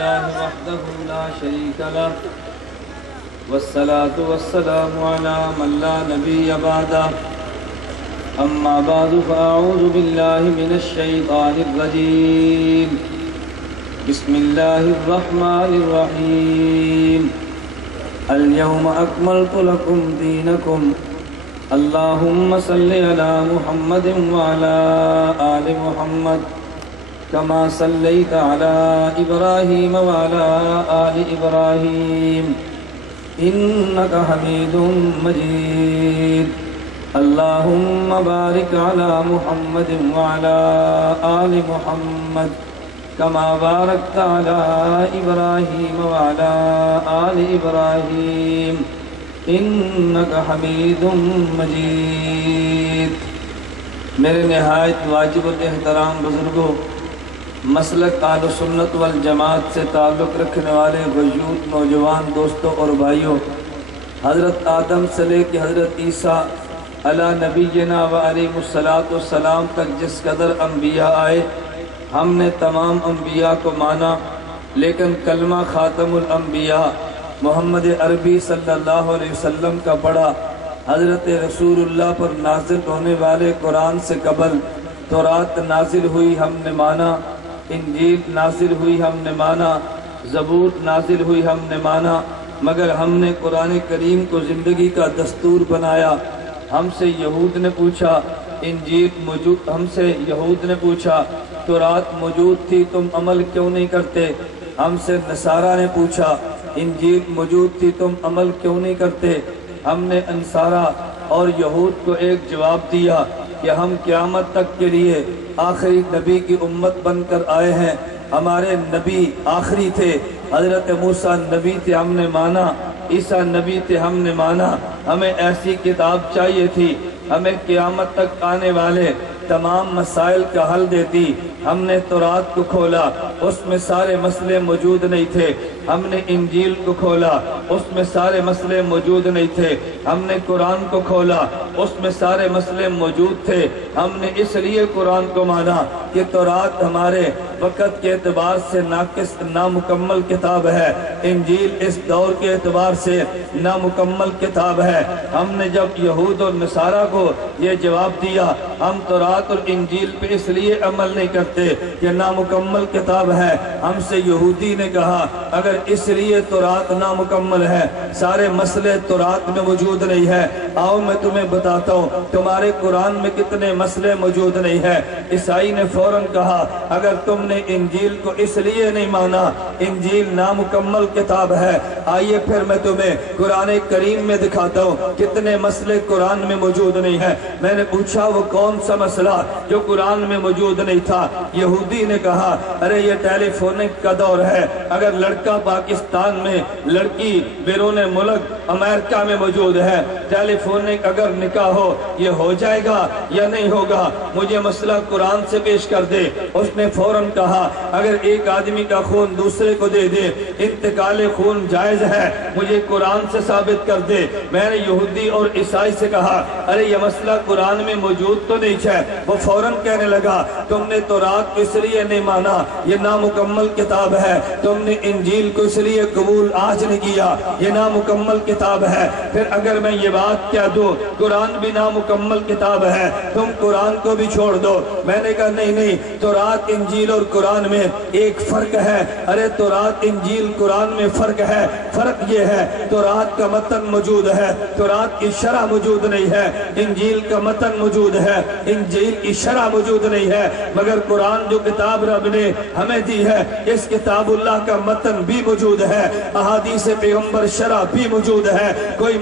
لله وحده لا شريك له والصلاة والسلام على من لا نبي بعده أما بعد فأعوذ بالله من الشيطان الرجيم بسم الله الرحمن الرحيم اليوم أكملت لكم دينكم اللهم صل على محمد وعلى آل محمد كما صليت على إبراهيم وعلى آل إبراهيم إنك حميد مجيد اللهم بارك على محمد وعلى آل محمد كما باركت على إبراهيم وعلى آل إبراهيم إنك حميد مجيد میرے نہایت واجب الاحترام بزرگوں، مسلک اہل سنت والجماعت سے تعلق رکھنے والے وجود نوجوان دوستوں اور بھائیوں، حضرت آدم سے لے کے حضرت عیسیٰ علی نبینا و علیہ السلام تک جس قدر انبیاء آئے، ہم نے تمام انبیاء کو مانا، لیکن کلمہ خاتم الانبیاء محمد عربی صلی اللہ علیہ وسلم کا پڑھا۔ حضرت رسول اللہ پر نازل ہونے والے قرآن سے قبل تورات نازل ہوئی، ہم نے مانا، انجیل نازل ہوئی، ہم نے مانا، زبور نازل ہوئی، ہم نے مانا، مگر ہم نے قرآن کریم کو زندگی کا دستور بنایا۔ ہم سے یہود نے پوچھا تورات موجود تھی، تم عمل کیوں نہیں کرتے؟ ہم سے نصارہ نے پوچھا انجیل موجود تھی، تم عمل کیوں نہیں کرتے؟ ہم نے انصارہ اور یہود کو ایک جواب دیا کہ ہم قیامت تک کے لیے آخری نبی کی امت بن کر آئے ہیں، ہمارے نبی آخری تھے، حضرت موسیٰ نبی تھے، ہم نے مانا، عیسیٰ نبی تھے، ہم نے مانا، ہمیں ایسی کتاب چاہیے تھی ہمیں قیامت تک آنے والے تمام مسائل کا حل دیتی۔ ہم نے تورات کو کھولا، اس میں سارے مسئلے موجود نہیں تھے۔ ہم نے انجیل کو کھولا، اس میں سارے مسئلے موجود نہیں تھے۔ ہم نے قرآن کو کھولا، اس میں سارے مسئلے موجود تھے۔ ہم نے اس لیے قرآن کو مانا کہ تورات ہمارے وقت کے اعتبار سے ناقص نامکمل کتاب ہے، انجیل اس دور کے اعتبار سے نامکمل کتاب ہے۔ ہم نے جب یہود اور نصارہ کو یہ جواب دیا ہم تورات اور انجیل پہ اس لیے عمل نہیں کرتے کہ نامکمل کتاب ہے، ہم سے یہودی نے کہا اگر اس لیے تورات نامکمل ہے، سارے مسئلے تورات میں موجود نہیں ہے، آؤ میں تمہیں بتاتا ہوں تمہارے قرآن میں کتنے مسئلے موجود نہیں ہے۔ عیسائی نے فوراً کہا اگر تم نے انجیل کو اس لیے نہیں مانا، انجیل نامکمل کتاب ہے، آئیے پھر میں تمہیں قرآن کریم میں دکھاتا ہوں کتنے مسئلے قرآن میں موجود نہیں ہے۔ میں نے پوچھا وہ کون سا مسئلہ جو قرآن میں موجود نہیں تھا؟ یہودی نے کہا ارے یہ ٹیلی فونک کا دور ہے، اگر لڑکا پاکستان میں، لڑکی بیرون ملک امریکہ میں موجود ہے، ٹیلی فونک اگر نکاح ہو یہ ہو جائے گا یا نہیں ہوگا؟ مجھے مسئلہ قرآن سے پیش کر دے۔ اس نے فوراً کہا اگر ایک آدمی کا خون دوسرے کو دے دے انتقال خون جائز ہے، مجھے قرآن سے ثابت کر دے۔ میں نے یہودی اور عیسائی سے کہا ارے یہ مسئلہ قرآن میں موجود تو نہیں ہے۔ وہ فوراً کہنے لگا تم نے تورات کو اس لیے نہیں مانا، یہ نامکمل کتاب ہے، تم نے انجیل کو اس لیے قبول آج نہیں کیا، یہ نامکمل کتاب ہے۔ پھر اگر میں یہ بات کہہ دوں قرآن بھی نامکمل کتاب ہے، تم قرآن کو بھی چھوڑ دو۔ میں نے کہا نہیں، تورات انجیل اور قرآن میں ایک فرق ہے۔ ارے تورات انجیل قرآن میں فرق ہے، فرق یہ ہے تورات کا متن موجود ہے، تورات کی شرح موجود نہیں ہے، انجیل کا متن موجود ہے، انجیل کی شرح موجود نہیں ہے، مگر قرآن جو کتاب رب نے ہمیں دی ہے اس کتاب اللہ کا متن بھی موجود ہے، احادیث پیغمبر شرح بھی موجود ہے۔ کوئی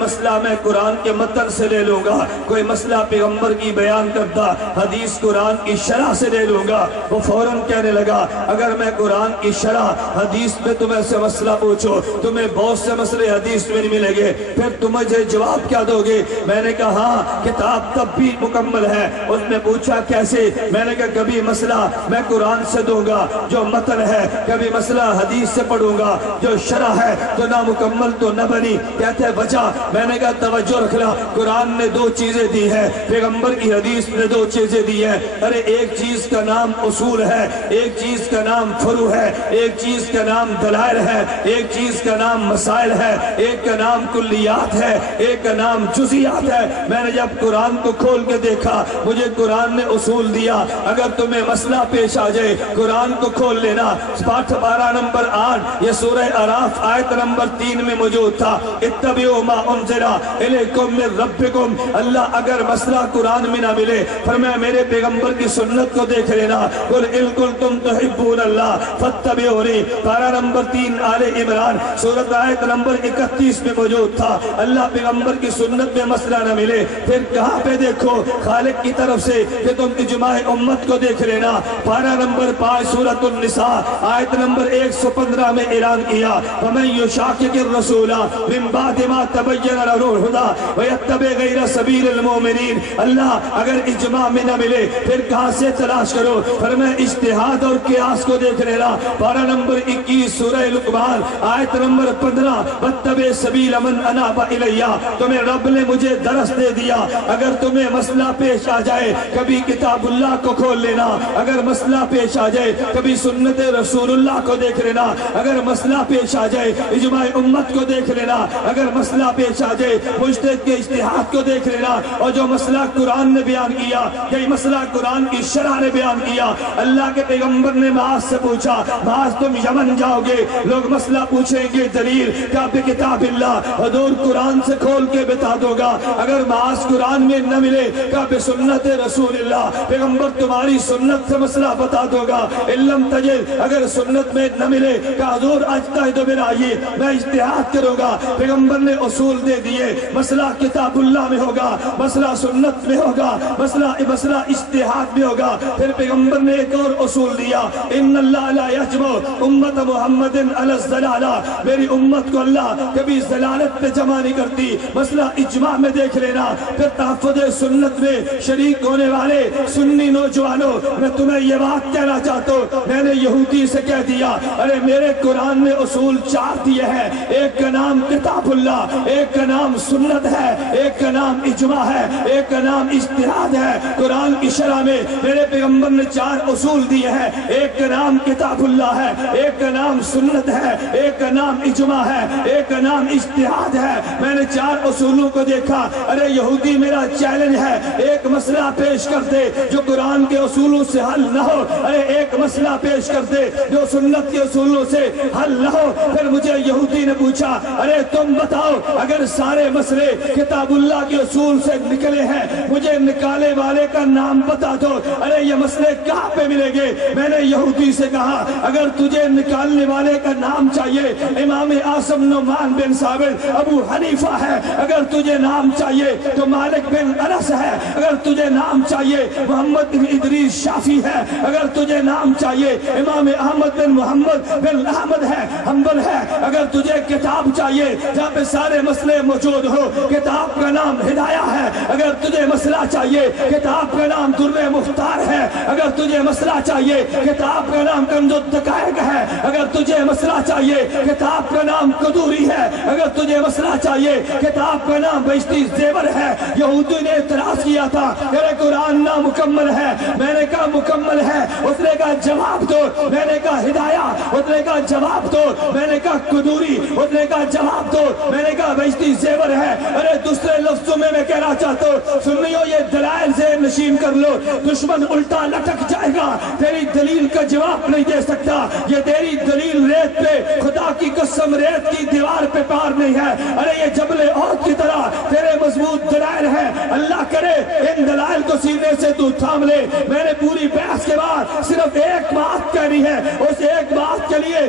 مسئلہ میں قرآن کے متن سے لے لوں گا، کوئی مسئلہ پیغمبر کی بیان کردہ حدیث قرآن کی شرح سے لے لوں گا۔ وہ فوراً کہنے لگا اگر میں قرآن کی شرح حدیث میں تمہیں سے مسئلہ پوچھو تمہیں بہت سے مسئلے حدیث میں نہیں ملیں گے، پھر تم مجھے جواب کیا دو گے؟ میں نے کہا ہاں کتاب تب بھی مکمل ہے۔ اس نے پوچھا کیسے؟ میں نے کہا کبھی مسئلہ میں قرآن سے دوں گا، جو متن ہے کبھی مسئلہ حدیث سے پڑھوں گا، جو شرح ہے تو نامکمل تو نہ بنی۔ کہتے ہیں وجہ، میں نے کہا توجہ رکھنا، قرآن نے دو چیزیں دی ہے، پیغمبر کی حدیث نے دو چیزیں دی ہے۔ ارے ایک چیز کا نام اصول ہے، ایک چیز کا نام فرو ہے، ایک چیز کا نام دلائل ہے، ایک چیز کا نام مسائل ہے، ایک کا نام کلیات ہے، ایک کا نام جزیات ہے۔ میں نے جب قرآن کو کھول کے دیکھا، مجھے قرآن نے اصول دیا، اگر تمہیں مسئلہ پیش آ جائے قرآن کو کھول لینا۔ پارہ 12 نمبر 8 یہ سورہ اعراف آیت نمبر 3 میں موجود تھا، اتبعوا ما انزل الیکم من ربکم۔ اللہ اگر مسئلہ قرآن میں نہ ملے، فرمایا میرے پیغمبر کی سنت کو دیکھ لینا، قل ان کنتم تحبون اللہ فاتبعونی۔ پارہ نمبر 3 آل عمران سورۃ آیت نمبر 31 میں موجود تھا۔ اللہ پیغمبر کی سنت میں مسئلہ نہ ملے، پھر کہاں پہ دیکھو؟ خالق کی طرف سے کہ تم اجماع امت کو دیکھ لینا۔ پارہ نمبر 5 سورۃ النساء آیت نمبر 115 میں اعلان کیا، وَمَن يُشَاقِقِ الرَّسُولَ مِن بَعْدِ مَا تَبَيَّنَ لَهُ الْهُدَىٰ وَيَتَّبِعْ غَيْرَ سَبِيلِ الْمُؤْمِنِينَ۔ اللہ اگر اجماع میں نہ ملے پھر کہاں سے تلاش کرو؟ فرمایا اجتہاد اور قیاس کو دیکھ لینا۔ پارہ نمبر 21 سورہ لقمان آیت نمبر 15، وَاتَّبِعْ سَبِيلَ مَنْ أَنَابَ إِلَيَّ۔ تمہیں رب نے مجھے درس دے دیا، اگر تمہیں مسئلہ پیش آ جائے کبھی کتاب اللہ کو کھول لینا، اگر مسئلہ پیش آ جائے کبھی سنت رسول اللہ کو دیکھ لینا، اگر مسئلہ پیش آ جائے اجماع امت کو دیکھ لینا، اگر مسئلہ پیش آ جائے مجتہد کے اجتہاد کو دیکھ لینا۔ اور جو مسئلہ قرآن نے بیان کیا، یہی مسئلہ قرآن کی شرح نے بیان کیا۔ اللہ کے پیغمبر نے معاذ سے پوچھا، معاذ تم یمن جاؤ گے، لوگ مسئلہ پوچھیں گے، دلیل کیا بکتاب اللہ، حضور قرآن سے کھول کے بتا دو گا۔ اگر معاذ قرآن میں نہ ملے کیا بسنت رسول اللہ، پیغمبر تمہاری سنت سے مسئلہ بتا دو گا۔ علم تجد، اگر سنت میں نہ ملے کہ حضور اجتہد برائیے، میں اجتہاد کروں گا۔ پیغمبر نے اصول دے دیے، مسئلہ کتاب اللہ میں ہوگا، مسئلہ سنت میں ہوگا، مسئلہ اجتہاد میں ہوگا۔ پھر پیغمبر نے ایک اور اصول دیا، ان اللہ لا یجمع امت محمد علی الضلالہ۔ میری امت کو اللہ کبھی ضلالت پہ جمع نہیں کرتی، مسئلہ اجماع میں دیکھ لینا۔ پھر تحفظ سنت میں شریک ہونے والے سنی نوجوانوں، میں تمہیں یہ بات کہنا چاہتا ہوں، میں نے یہودی سے کہہ دیا، ارے میرے قرآن نے اصول 4 دیے ہیں، ایک کا نام کتاب اللہ، ایک کا نام سنت ہے، ایک کا نام اجماع ہے، ایک کا نام اجتہاد ہے۔ قرآن کی شرح میں میرے پیغمبر نے 4 اصول دیے ہیں، ایک کا نام کتاب اللہ ہے، ایک کا نام سنت ہے، ایک کا نام اجماع ہے، ایک کا نام اجتہاد ہے۔ میں نے 4 اصولوں کو دیکھا، ارے یہودی میرا چیلنج ہے، ایک مسئلہ پیش کر دے جو قرآن کے اصولوں سے حل نہ ہو، ارے ایک مسئلہ پیش کر دے جو سنت کے اصولوں سے حل نہ ہو۔ پھر مجھے یہودی نے پوچھا، ارے تم بتاؤ اگر سارے مسئلے کتاب اللہ کے اصول سے نکلے ہیں، مجھے نکالے والے کا نام بتا دو، ارے یہ مسئلے کہاں پہ ملیں گے؟ میں نے یہودی سے کہا، اگر تجھے نکالنے والے کا نام چاہیے امام اعظم نعمان بن ثابت ابو حنیفہ ہے، اگر تجھے نام چاہیے تو مالک بن انس ہے، اگر تجھے نام چاہیے محمد بن ادریس شافی ہے، اگر تجھے نام چاہیے امام احمد بن محمد بن احمد ہے، حنبل ہے، اگر تجھے کتاب چاہیے جہاں پہ سارے مسئلے موجود ہو، کتاب کا نام ہدایہ ہے، اگر تجھے مسئلہ چاہیے کتاب کا نام در مختار ہے، اگر تجھے مسئلہ چاہیے کتاب کا نام کنز الدقائق ہے، اگر تجھے مسئلہ چاہیے کتاب کا نام قدوری ہے، اگر تجھے مسئلہ چاہیے کتاب کا نام بہشتی زیور ہے۔ یہودی نے اعتراض کیا تھا کہ قرآن نامکمل ہے، میں نے کہا مکمل ہے، اس نے کہا جواب دو، میں نے کہا ہدایہ، اس نے کہا جواب دو، میں نے کہا قدوری، اس نے کہا جواب دو، میں نے کہا بہشتی زیور ہے۔ ارے دوسرے لفظوں میں کہنا چاہتا ہوں، سنیو یہ دلائل سے نشین کر لو، دشمن الٹا لٹک جائے گا، تیری دلیل کا جواب نہیں دے سکتا، یہ تیری دلیل ریت پہ، خدا کی قسم ریت کی دیوار پہ پار نہیں ہے، ارے یہ جبل عہد کی طرح تیرے مضبوط دلائل ہیں، اللہ کرے ان دلائل کو سینے سے تو تھام لے۔ میں نے پوری بحث کے بعد صرف ایک بات کہنی ہے، اس ایک بات کے لیے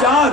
4।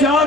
4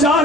4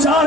4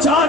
4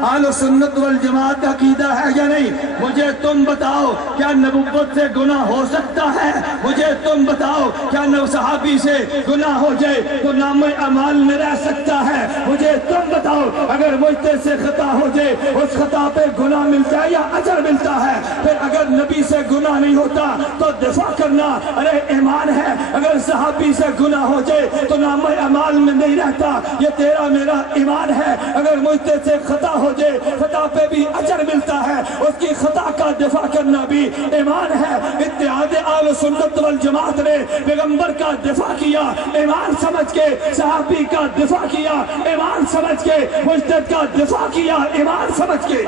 اہل سنت والجماعت کا عقیدہ ہے یا نہیں؟ مجھے تم بتاؤ کیا نبوت سے گناہ ہو سکتا ہے؟ مجھے تم بتاؤ کیا صحابی سے گناہ ہو جائے تو نام اعمال میں رہ سکتا ہے؟ مجھے تم بتاؤ اگر مجتہد سے خطا ہو جائے اس خطا پہ گناہ ملتا ہے یا اجر ملتا ہے؟ پھر اگر نبی سے گناہ نہیں ہوتا تو دفاع کرنا ارے ایمان ہے، اگر صحابی سے گناہ ہو جائے تو نام اعمال میں نہیں رہتا، یہ تیرا میرا ایمان ہے۔ اگر مجتہد سے خطا ہو جائے خطا پہ بھی اجر ملتا ہے، اس کی خطا کا دفاع کرنا بھی ایمان ہے۔ اتحاد اہل سنت والجماعت نے پیغمبر کا دفاع کیا ایمان سمجھ کے، صحابی کا دفاع کیا ایمان سمجھ کے، مجتہد کا دفاع کیا ایمان سمجھ کے۔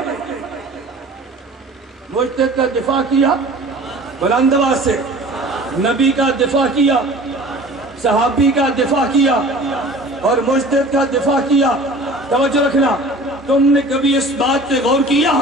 مجتہد کا دفاع کیا بلند آواز سے، نبی کا دفاع کیا، صحابی کا دفاع کیا اور مجتہد کا دفاع کیا۔ توجہ رکھنا، تم نے کبھی اس بات پہ غور کیا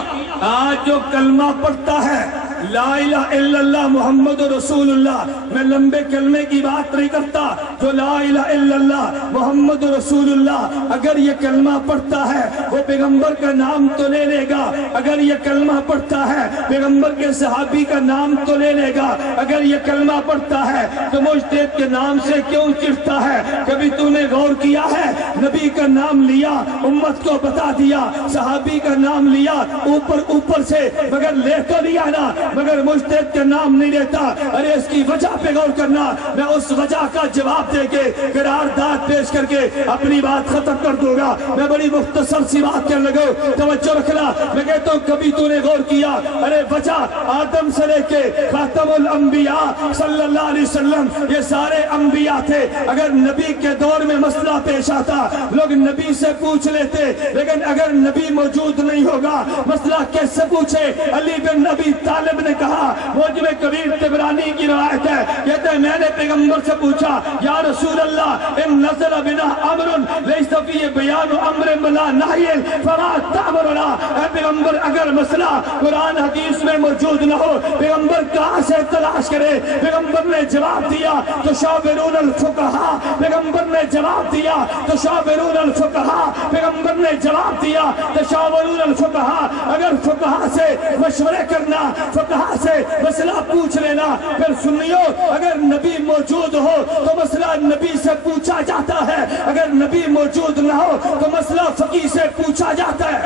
آج جو کلمہ پڑھتا ہے لا الہ الا اللہ محمد رسول اللہ، میں لمبے کلمے کی بات نہیں کرتا، جو لا الہ الا اللہ محمد رسول اللہ اگر یہ کلمہ پڑھتا ہے وہ پیغمبر کا نام تو لے لے گا، اگر یہ کلمہ پڑھتا ہے پیغمبر کے صحابی کا نام تو لے لے گا، اگر یہ کلمہ پڑھتا ہے تو مجتہد کے نام سے کیوں چڑھتا ہے؟ کبھی تو نے غور کیا ہے؟ نبی کا نام لیا امت کو بتا دیا، صحابی کا نام لیا اوپر سے، مگر لے تو لیا نا، مگر مجتہد کا نام نہیں لیتا۔ ارے اس کی وجہ پہ غور کرنا، میں اس وجہ کا جواب دے کے قرارداد پیش کر کے اپنی بات ختم کر دوں گا۔ میں بڑی مختصر سی بات کرنے لگا، توجہ رکھنا۔ میں کہتا ہوں کبھی تو نے غور کیا ارے وجہ آدم سے لے کے خاتم الانبیاء صلی اللہ علیہ وسلم یہ سارے انبیاء تھے، اگر نبی کے دور میں مسئلہ پیش آتا لوگ نبی سے پوچھ لیتے، لیکن اگر نبی موجود نہیں ہوگا مسئلہ کیسے پوچھے؟ علی بن ابی طالب نے کہا، موجب کبیر طبرانی کی روایت ہے، کہتے ہیں میں نے پیغمبر سے پوچھا یا رسول اللہ ان نزل بنا امر لیس فی بیان امر بلا نہی فما تأمرنا، اے پیغمبر اگر مسئلہ قرآن حدیث میں موجود نہ ہو پیغمبر کہاں سے تلاش کرے؟ پیغمبر نے جواب دیا تشاورون الفقہاء، پیغمبر نے جواب دیا تشاورون الفقہاء، پیغمبر نے جواب دیا تشاورون الفقہاء، اگر فقہاء سے مشورے کرنا، فقہاء سے مسئلہ پوچھ لینا۔ پھر سنیو، اگر نبی موجود ہو تو مسئلہ نبی سے پوچھا جاتا ہے، اگر نبی موجود نہ ہو تو مسئلہ فقیہ سے پوچھا جاتا ہے۔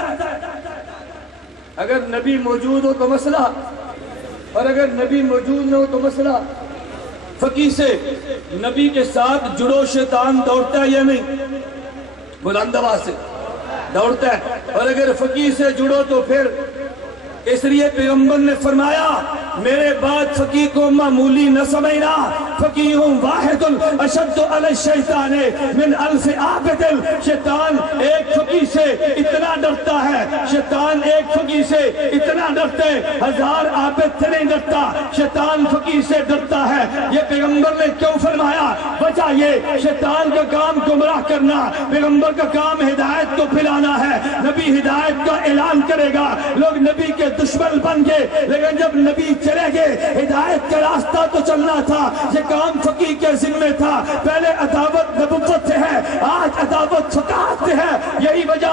اگر نبی موجود ہو تو مسئلہ، اور اگر نبی موجود نہ ہو تو مسئلہ فقیہ سے۔ نبی کے ساتھ جڑو شیطان دوڑتا ہے یا نہیں؟ بلند آواز سے دوڑتا ہے، اور اگر فقیہ سے جڑو تو پھر اس لیے پیغمبر نے فرمایا میرے بعد فقیہ کو معمولی نہ سمجھنا، فقیہ واحد اشد علی الشیطان من الف عابد، شیطان ایک فقیہ سے اتنا ڈرتا ہے، شیطان ایک فقیہ سے اتنا ڈرتا ہے، ہزار عابد سے نہیں ڈرتا، شیطان فقیہ سے ڈرتا ہے۔ یہ پیغمبر نے کیوں فرمایا؟ وجہ یہ شیطان کا کام گمراہ کرنا، پیغمبر کا کام ہدایت کو پھیلانا ہے، نبی ہدایت کا اعلان کرے گا، لوگ نبی کے دشمن بن گئے، لیکن جب نبی چلے گئے ہدایت کا راستہ تو چلنا تھا، یہ کام فقیہ کے ذمہ تھا۔ پہلے عداوت نبوت سے ہے، آج عداوت فقاہت سے ہے۔ یہی وجہ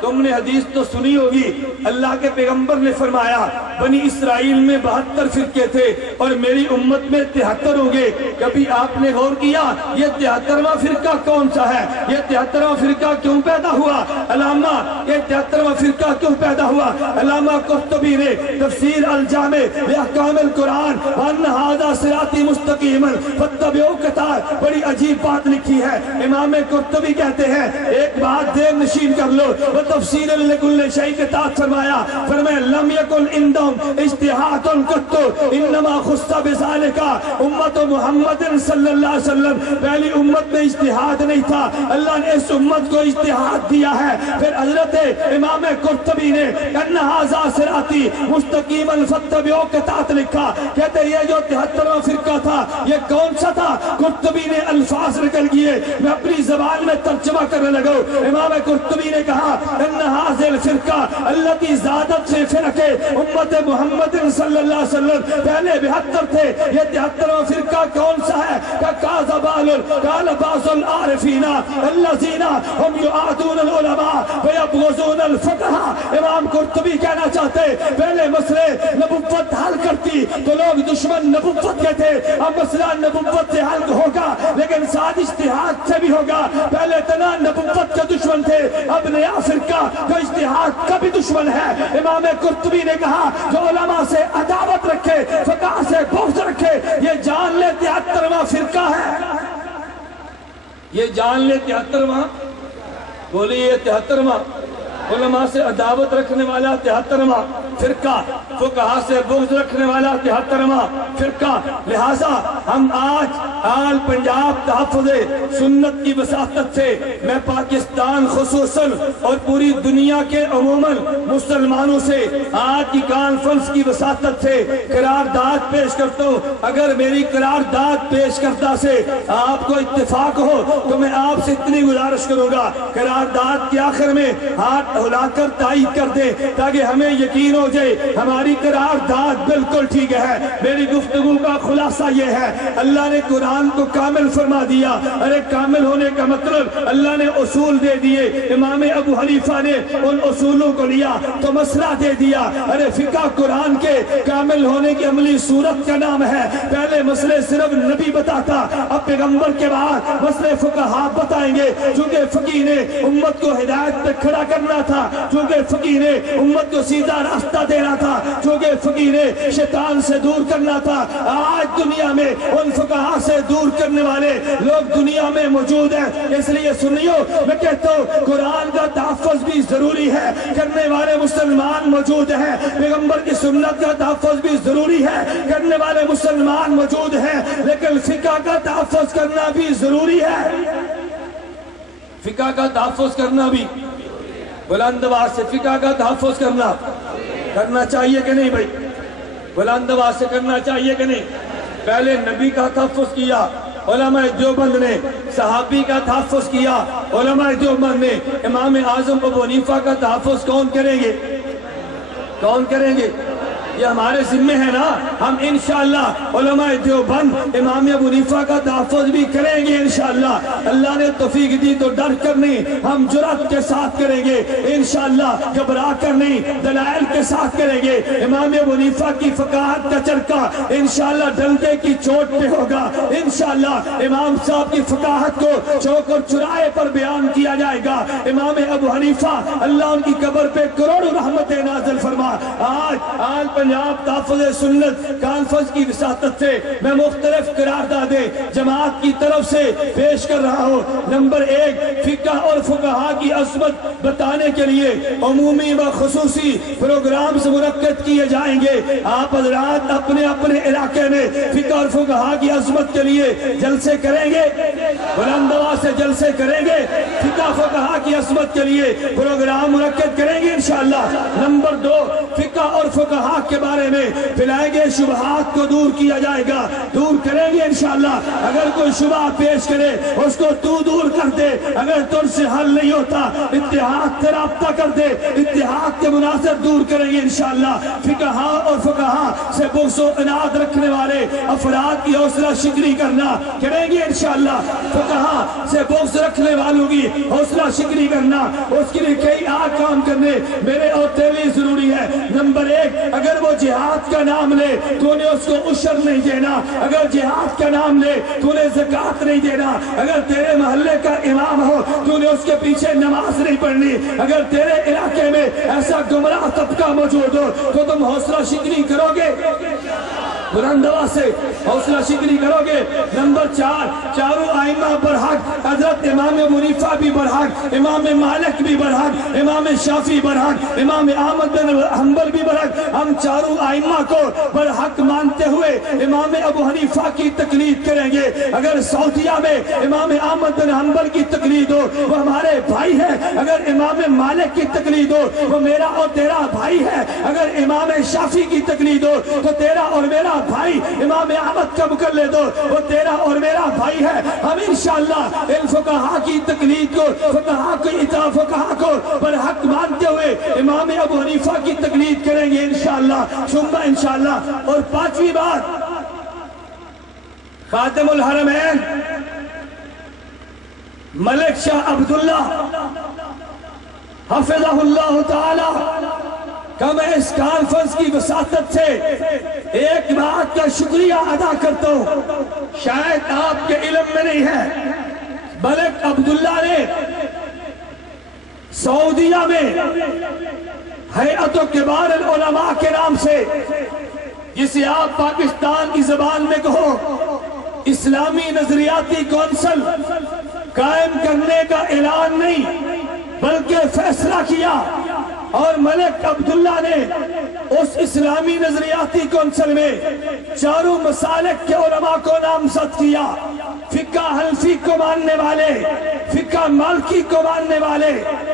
تم نے حدیث تو سنی ہوگی، اللہ کے پیغمبر نے فرمایا بنی اسرائیل میں 72 فرقے تھے اور میری امت میں 73 ہوں گے۔ کبھی آپ نے غور کیا یہ 73واں فرقہ کون سا ہے؟ یہ 73واں فرقہ کیوں پیدا ہوا؟ علامہ یہ 73واں فرقہ کیوں پیدا ہوا؟ علامہ قرطبی نے تفسیر الجامع باحکام القرآن وان ھذا صراطی مستقیما فاتبعوہ کتاب بڑی عجیب بات لکھی ہے۔ امام قرطبی کہتے ہیں ایک بات ذہن نشین کر لو، وہ تفسیر لکل شیء کے تحت فرمایا لم یکن عندہم اجتہاد قط انما خص بذالک امت محمد صلی اللہ علیہ وسلم، پہلی امت میں اجتہاد نہیں تھا، اللہ نے اس امت کو اجتہاد دیا ہے۔ پھر حضرت امام قرطبی نے ان ھذا صراطی مستقیما فاتبعوہ کے تحت لکھا، کہتے ہیں یہ جو 73واں فرقہ تھا یہ کون سا تھا؟ قرطبی نے الفاظ نکل کیے، میں اپنی زبان میں ترجمہ کرنے لگا۔ امام قرطبی نے کہا ان ھذا الفرقہ التي زادت فی فرق امت محمد صلی اللہ علیہ وسلم، پہلے 72 تھے، یہ 73واں فرقہ کون سا ہے؟ قال بعض العارفین الذین هم يعادون العلماء ويبغضون الفقهاء۔ امام قرطبی کہنا چاہتے پہلے مسئلے نبوت حل کرتی تو لوگ دشمن نبوت کے تھے، اب مسئلہ نبوت سے حل ہوگا لیکن ساتھ اجتہاد سے بھی ہوگا۔ پہلے تنہا نبوت کے دشمن تھے، اب نیا فرقہ جو اجتہاد کا بھی دشمن ہے۔ امام قرطبی نے کہا جو علماء سے عداوت رکھے، فقہ سے بغض رکھے، یہ جان لے 73واں فرقہ ہے۔ یہ جان لے 73واں، بولیے 73واں، علماء سے عداوت رکھنے والا 73واں فرقہ، فقہاء سے بغض رکھنے والا 73واں فرقہ۔ لہٰذا ہم آج آل پنجاب تحفظ سنت کی وساطت سے میں پاکستان خصوصاً اور پوری دنیا کے عموماً مسلمانوں سے آج کی کانفرنس کی وساطت سے قرارداد پیش کرتا ہوں۔ اگر میری قرارداد پیش کرتا سے آپ کو اتفاق ہو تو میں آپ سے اتنی گزارش کروں گا، قرارداد کے آخر میں ہاتھ ہلا کر تائید کر دیں تاکہ ہمیں یقین ہو جائے ہماری قرارداد بالکل ٹھیک ہے۔ میری گفتگو کا خلاصہ یہ ہے، اللہ نے قرآن کو کامل فرما دیا۔ ارے کامل ہونے کا مطلب اللہ نے اصول دے دیے، امام ابو حنیفہ نے ان اصولوں کو لیا تو مسئلہ دے دیا۔ ارے فقہ قرآن کے کامل ہونے کی عملی صورت کا نام ہے۔ پہلے مسئلے صرف نبی بتاتا، اب پیغمبر کے بعد مسئلے فقہاء بتائیں گے، چونکہ فقیہ نے امت کو ہدایت پہ کھڑا کرنا تھا، چونکہ فقیہ نے امت کو سیدھا راستہ دینا تھا، چونکہ فقیہ نے شیطان سے دور کرنا تھا۔ آج دنیا میں ان فقہاء سے دور کرنے والے لوگ دنیا میں موجود ہیں، اس لیے سنیو میں کہتا ہوں قرآن کا تحفظ بھی ضروری ہے، کرنے والے مسلمان موجود ہیں، پیغمبر کی سنت کا تحفظ بھی ضروری ہے، کرنے والے مسلمان موجود ہیں، لیکن فقہ کا تحفظ کرنا بھی ضروری ہے۔ فقہ کا تحفظ کرنا بھی، بلند آواز سے فقہ کا تحفظ کرنا چاہیے کہ نہیں بھائی؟ بلند آواز سے کرنا چاہیے کہ نہیں؟ پہلے نبی کا تحفظ کیا علماء دیوبند نے، صحابی کا تحفظ کیا علماء دیوبند نے، امام اعظم ابو حنیفہ کا تحفظ کون کریں گے؟ کون کریں گے؟ یہ ہمارے ذمہ ہے نا، ہم انشاءاللہ علماء دیوبند امام ابو حنیفہ کا تحفظ بھی کریں گے انشاءاللہ۔ اللہ نے توفیق دی تو ڈر کر نہیں، ہم جرأت کے ساتھ کریں گے انشاءاللہ، گھبرا کر نہیں، دلائل کے ساتھ کریں گے۔ امام ابو حنیفہ کی فقاہت کا چرکا انشاءاللہ ڈنڈے کی چوٹ پہ ہوگا انشاءاللہ۔ امام صاحب کی فقاہت کو چوک اور چرائے پر بیان کیا جائے گا۔ امام ابو حنیفہ اللہ ان کی قبر پہ کروڑوں رحمتیں نازل فرما۔ آج آل پنجاب تحفظ سنت کانفرنس کی وساطت سے میں مختلف قراردادیں جماعت کی طرف سے پیش کر رہا ہوں۔ نمبر 1، فقہ اور فقہاء کی عظمت بتانے کے لیے عمومی و خصوصی پروگرامز منعقد کیے جائیں گے۔ آپ حضرات اپنے اپنے علاقے میں فقہ اور فقہاء کی عظمت کے لیے جلسے کریں گے، بلند آواز سے جلسے کریں گے، فقہ فقہاء کی عظمت کے لیے پروگرام منعقد کریں گے انشاءاللہ۔ نمبر 2، فقہ اور فقہاء کے بارے میں پھیلائے گئے شبہات کو دور کیا جائے گا، دور کریں گے انشاءاللہ۔ اگر کوئی شبہ پیش کرے اس کو تو دور کر دے، اگر تر سے حل نہیں ہوتا اتحاد سے رابطہ کر دے، اتحاد کے مناظر دور کریں گے انشاءاللہ۔ فقہاء اور فقہاء سے بغض و عناد رکھنے والے افراد کی حوصلہ شکنی کرنا کریں گے انشاءاللہ۔ فقہاء سے بغض رکھنے والوں کی حوصلہ شکنی کرنا، اس کے لیے کئی کام کرنے میرے اور تیرے ضروری ہے۔ نمبر 1، اگر وہ جہاد کا نام لے تو نے اس کو عشر نہیں دینا، اگر جہاد کا نام لے تو نے زکوٰۃ نہیں دینا، اگر تیرے محلے کا امام ہو تو نے اس کے پیچھے نماز نہیں پڑھنی، اگر تیرے علاقے میں ایسا گمراہ طبقہ موجود ہو تو تم حوصلہ شکنی کرو گے، بلند آواز سے حوصلہ شکنی کرو گے۔ نمبر 4، چاروں ائمہ برحق، حضرت امام ابو حنیفہ بھی برحق، امام مالک بھی برحق، امام شافعی برحق، امام احمد بن حنبل بھی برحق۔ ہم چاروں ائمہ کو برحق مانتے ہوئے امام ابو حنیفہ کی تقلید کریں گے۔ اگر سعودیہ میں امام احمد بن حنبل کی تقلید ہو وہ ہمارے بھائی ہے، اگر امام مالک کی تقلید ہو وہ میرا اور تیرا بھائی ہے، اگر امام شافعی کی تقلید ہو تو تیرا اور میرا بھائی امام احمد کا مقلد ہو، وہ تیرا اور میرا بھائی ہے۔ ہم انشاءاللہ ان فقہا کی تقلید کو، فقہا کو برحق مانتے ہوئے امام ابو حنیفہ کی تقلید کریں گے انشاءاللہ ثم انشاءاللہ۔ اور پانچویں بات، خاتم الحرمین ملک شاہ عبداللہ حفظہ اللہ تعالی کہ میں اس کانفرنس کی وساطت سے ایک بات کا شکریہ ادا کرتا ہوں، شاید آپ کے علم میں نہیں ہے، ملک عبداللہ نے سعودیہ میں ہیئت کبار العلماء کے نام سے، جسے آپ پاکستان کی زبان میں کہو اسلامی نظریاتی کونسل، قائم کرنے کا اعلان نہیں بلکہ فیصلہ کیا، اور ملک عبداللہ نے اس اسلامی نظریاتی کونسل میں چاروں مسالک کے علماء کو نامزد کیا، فقہ حنفی کو ماننے والے، فقہ مالکی کو ماننے والے،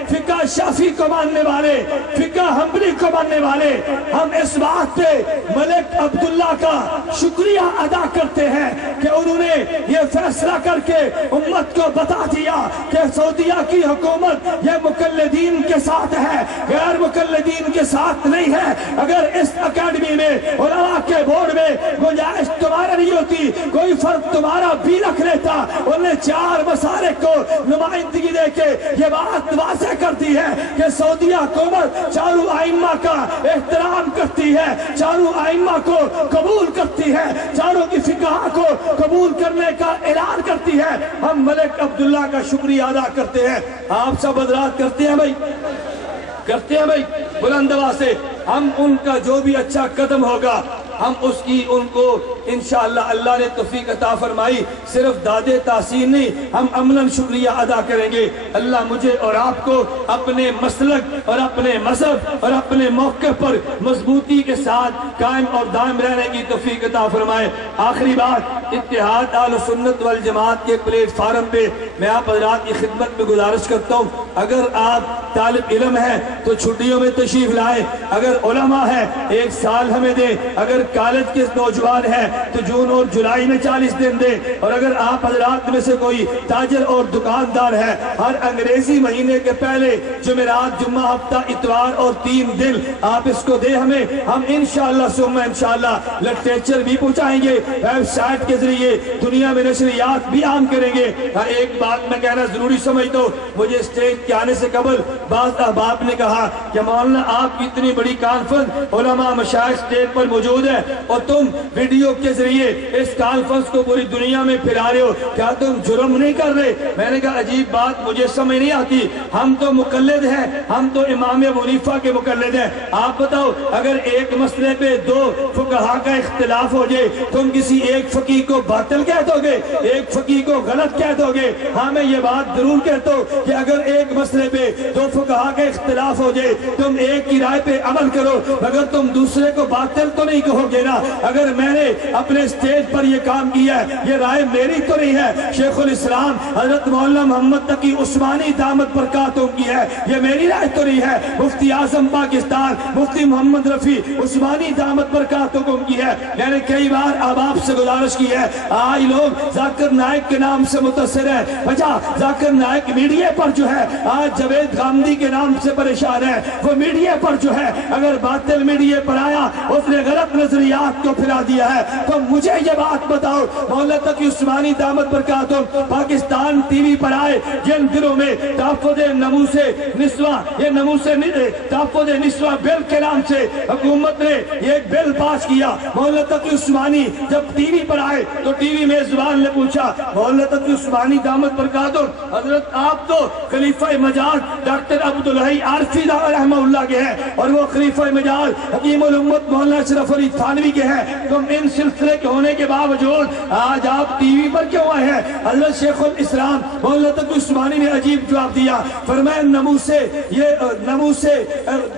فقہ شافعی کو ماننے والے، فقہ حنبلی کو ماننے والے۔ ہم اس بات پہ ملک عبداللہ کا شکریہ ادا کرتے ہیں کہ انہوں نے یہ فیصلہ کر کے امت کو بتا دیا کہ سعودیہ کی حکومت یہ مقلدین کے ساتھ ہے، غیر مقلدین کے ساتھ نہیں ہے۔ اگر اس اکیڈمی میں علماء کے بورڈ میں گنجائش تمہارا نہیں ہوتی، کوئی فرق تمہارا بھی رکھ لیتا، انہوں نے چار مسالک کو نمائندگی دے کے یہ بات واضح کرتی ہے کہ سعودیہ حکومت چاروں ائمہ کا احترام کرتی ہے، چاروں ائمہ کو قبول کرتی ہے، چاروں کی فقہ کو قبول کرنے کا اعلان کرتی ہے۔ ہم ملک عبداللہ کا شکریہ ادا کرتے ہیں۔ آپ سب حضرات کرتے ہیں بھائی، کرتے ہیں بھائی بلند آواز سے۔ ہم ان کا جو بھی اچھا قدم ہوگا ہم اس کی ان کو انشاءاللہ اللہ نے توفیق عطا فرمائی، صرف داد تحسین نہیں، ہم عملاً شکریہ ادا کریں گے۔ اللہ مجھے اور آپ کو اپنے مسلک اور اپنے مذہب اور اپنے موقع پر مضبوطی کے ساتھ قائم اور دائم رہنے کی توفیق عطا فرمائے۔ آخری بات، اتحاد اہل سنت والجماعت کے پلیٹ فارم پہ میں آپ حضرات کی خدمت میں گزارش کرتا ہوں، اگر آپ طالب علم ہیں تو چھٹیوں میں تشریف لائیں، اگر علماء ہیں ایک سال ہمیں دیں، اگر کالج کے نوجوان ہیں تو جون اور جولائی میں 40 دن دیں، اور اگر آپ حضرات میں سے کوئی تاجر اور دکاندار ہے ہر انگریزی مہینے کے پہلے جمعرات، جمعہ، ہفتہ، اتوار اور 3 دن آپ اس کو دیں ہمیں، ہم انشاءاللہ ثم انشاءاللہ لٹریچر بھی پہنچائیں گے، ویب سائٹ کے ذریعے دنیا میں نشریات بھی عام کریں گے۔ ایک بات میں کہنا ضروری سمجھتا ہوں، مجھے اسٹیج کے آنے سے قبل بعض احباب نے کہا کہ مولانا آپ کی اتنی بڑی کانفرنس، علماء مشائخ اسٹیج پر موجود ہیں اور تم ویڈیو کے ذریعے اس کانفرنس کو پوری دنیا میں پھیلا رہے ہو، کیا تم جرم نہیں کر رہے؟ میں نے کہا عجیب بات، مجھے سمجھ نہیں آتی، ہم تو مقلد ہیں، ہم تو امام ابو حنیفہ کے مقلد ہیں، آپ بتاؤ اگر ایک مسئلے پہ 2 فقہا کا اختلاف ہو جائے تم کسی ایک فقیہ کو باطل کہہ دو گے، ایک فقیہ کو غلط کہہ دو گے؟ ہاں میں یہ بات ضرور کہتا ہوں کہ اگر ایک مسئلے پہ 2 فقہا کا اختلاف ہو جائے تم ایک کی رائے پہ عمل کرو، مگر تم دوسرے کو باطل تو نہیں کہو گے نا۔ اگر میں نے اپنے اسٹیج پر یہ کام کیا ہے یہ رائے میری تو نہیں ہے، شیخ الاسلام حضرت مولانا محمد تقی عثمانی دامت برکاتہم کی ہے، یہ میری رائے تو نہیں ہے، مفتی اعظم پاکستان مفتی محمد رفیع عثمانی دامت برکاتہم کی ہے۔ میں نے کئی بار آپ سے گزارش کی ہے، آج لوگ ذاکر نائک کے نام سے متاثر ہیں، وجہ ذاکر نائک میڈیا پر جو ہے آج جاوید غامدی کے نام سے پریشان ہے، وہ میڈیا پر جو ہے اگر باطل میڈیا پر آیا اس نے غلط نظریات کو پھیلا دیا ہے، تو مجھے یہ بات بتاؤ مولانا تقی عثمانی دامت برکاتہم پاکستان ٹی وی پر آئے جن دنوں میں تحفظ نموس نسواں، یہ تحفظ نسواں بل کے نام سے حکومت نے ایک بل پاس کیا، مولانا تقی عثمانی جب ٹی وی پر آئے تو ٹی وی میں زبان نے پوچھا مولانا تقی عثمانی دامت برکاتہم حضرت آپ تو خلیفہ مجاز ڈاکٹر عبدالحی عارفی رحمہ اللہ کے ہیں اور وہ خلیفہ مجاز حکیم الامت مولانا اشرف علی تھانوی کے ہیں، تم ان سلسلے کے ہونے کے باوجود آج آپ ٹی وی پر کیوں آئے ہیں؟ حضرت شیخ الاسلام مولانا تقی عثمانی نے عجیب جواب دیا، فرمایا نموس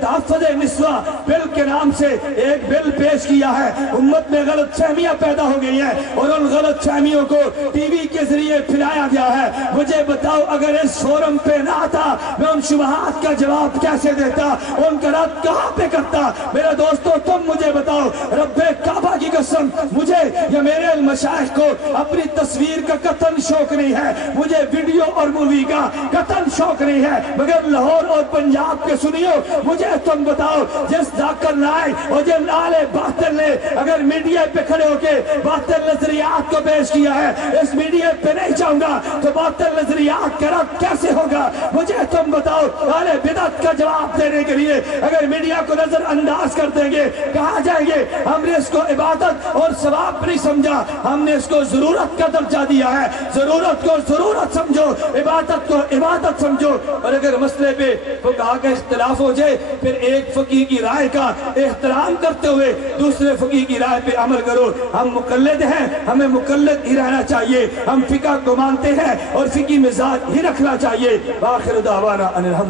تحفظ نسواں بل کے نام سے ایک بل پیش کیا ہے، امت میں غلط فہمیاں پیدا ہو گئی ہیں اور ان غلط فہمیوں کو ٹی وی کے ذریعے پھیلایا گیا ہے، مجھے بتاؤ اگر اس فورم پہ نہ آتا میں ان شبہات شبہات کا جواب کیسے دیتا، ان کا رد کہاں پہ کرتا؟ میرے دوستو تم مجھے بتاؤ، رب کعبہ کی قسم مجھے یا میرے مشائخ کو اپنی تصویر کا قطن شوق نہیں ہے، مجھے ویڈیو اور مووی کا قطن شوق نہیں ہے، مگر لاہور اور پنجاب کے سنیو، مجھے تم بتاؤ جس ذاکر نائک اور جن آلے باطل نے اگر میڈیا پہ کھڑے ہو کے باطل نظریات کو پیش کیا ہے، اس میڈیا پہ نہیں جاؤں گا تو باطل نظریات کا رد کیسے ہوگا؟ مجھے تم بتاؤ اہل بدعت کا جواب دینے کے لیے اگر میڈیا کو نظر انداز کر دیں گے کہاں جائیں گے؟ ہم نے اس کو عبادت اور ثواب نہیں سمجھا، ہم نے اس کو ضرورت کا درجہ دیا ہے۔ ضرورت کو ضرورت سمجھو، عبادت کو عبادت سمجھو۔ اور اگر مسئلے پہ فقہا کا اختلاف ہو جائے پھر ایک فقیہ کی رائے کا احترام کرتے ہوئے دوسرے فقیہ کی رائے پہ عمل کرو۔ ہم مقلد ہیں، ہمیں مقلد ہی رہنا چاہیے، ہم فقہ کو مانتے ہیں اور فقہی مزاج ہی رکھنا چاہیے۔ آخر دعوانا ان الحمد